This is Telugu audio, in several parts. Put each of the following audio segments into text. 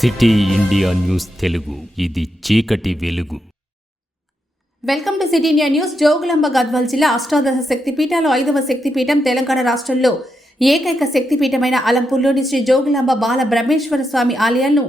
సిటీ ఇండియా న్యూస్ తెలుగు, ఇది చీకటి వెలుగు. Welcome to city India news. Jogulamba Gadwal జిల్లా అష్టాదశ శక్తిపీఠాలు 5వ శక్తిపీఠం తెలంగాణ రాష్ట్రంలో ఏకైక శక్తిపీఠమైన అలంపూర్లోని శ్రీ జోగులాంబ బాల బ్రహ్మేశ్వర స్వామి ఆలయాలను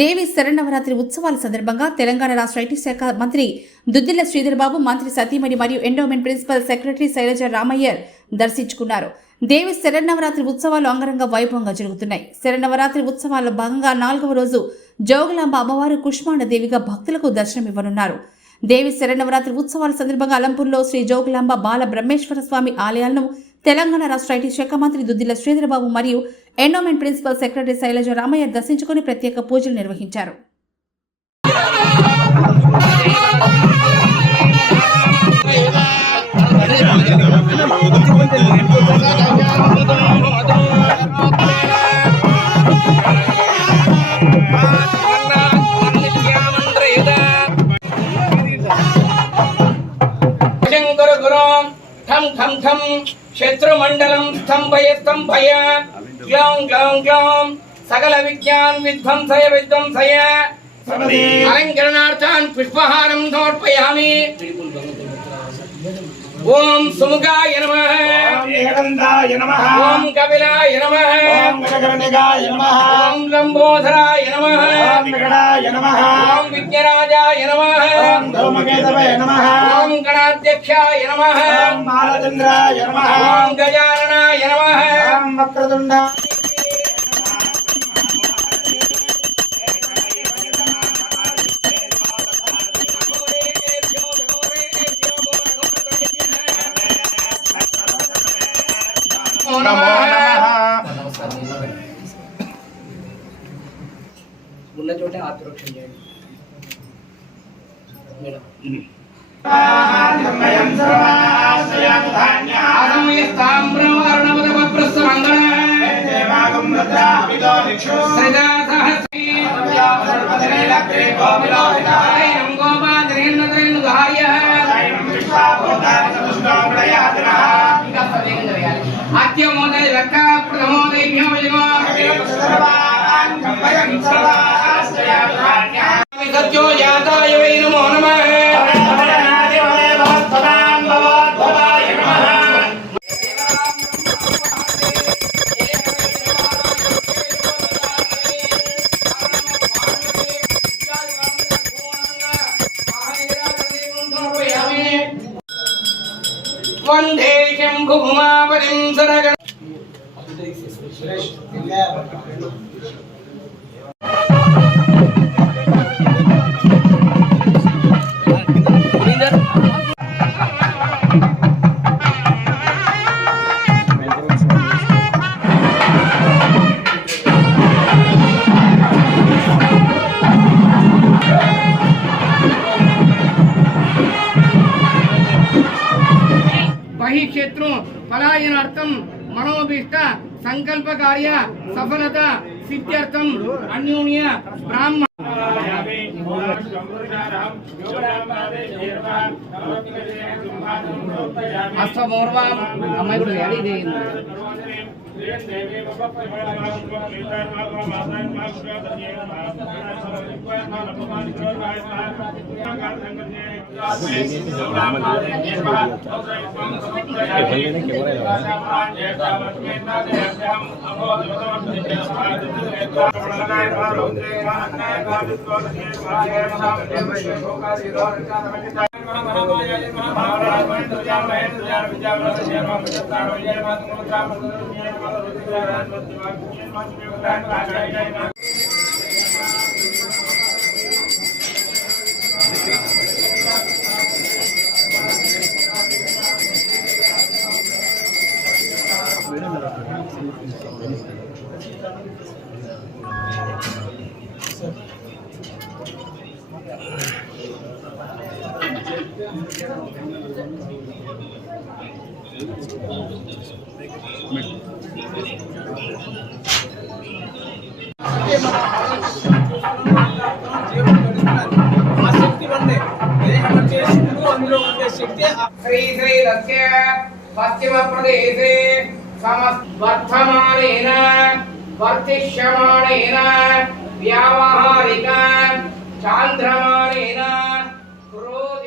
దేవి శరన్నవరాత్రి ఉత్సవాల సందర్భంగా తెలంగాణ రాష్ట్ర ఐటీ శాఖ మంత్రి దుద్దిల్ల శ్రీధర్ బాబు, మంత్రి సతీమణి మరియు endowment principal secretary Shailaja Ramaiyer దర్శించుకున్నారు. దేవి శరన్నవరాత్రి ఉత్సవాలు అంగరంగ వైభవంగా జరుగుతున్నాయి. శరన్నవరాత్రి ఉత్సవాల్లో భాగంగా 4వ రోజు జోగులాంబ అమ్మవారు కుష్మాండ దేవిగా భక్తులకు దర్శనమివ్వనున్నారు. దేవి శరన్నవరాత్రి ఉత్సవాల సందర్భంగా అలంపూర్లో శ్రీ జోగులాంబ బాల బ్రహ్మేశ్వర స్వామి ఆలయాలను తెలంగాణ రాష్ట్ర ఐటీ శాఖ మంత్రి దుద్దిల్ల శ్రీధర్ బాబు మరియు endowment principal secretary Shailaja Ramaiah దర్శించుకుని ప్రత్యేక పూజలు నిర్వహించారు. శత్రుమండలం స్తంభయ స్తంభయ గ్లౌం గ్లౌం గ్లౌం సకల విజ్ఞాన్ విధ్వంసయ విధ్వంసయ అలంకరణార్థాన్ పుష్పహారం సమర్పయామి. ఓం సుముఖాయ నమః, ఓం కపిలాయ నమః, ఓం లంబోదరాయ నమః, ఓం విఘ్నరాజాయ నమః, ఓం గణాధ్యక్షాయ నమః, ఓం గజాననాయ నమః. ఉన్న చోటే ఆత్మరక్షణ చేయండి. వందే శంభు భూమాపతిం సరగ బహిక్షేత్రం పలాయనార్థం మనోభీష్ట సంకల్ప కార్య సఫలత సిద్ధ్యర్థం అన్యోన్య బ్రాహ్మణ అష్టమూర్వాం అమ్మాయి కూడా యాడ్ ఇది శ్రీ శ్రీ పశ్చిమ ప్రదేశే సమవర్ధమానేన వర్తిష్యమాణేన వ్యావహార చాంద్రమానేన క్రోధ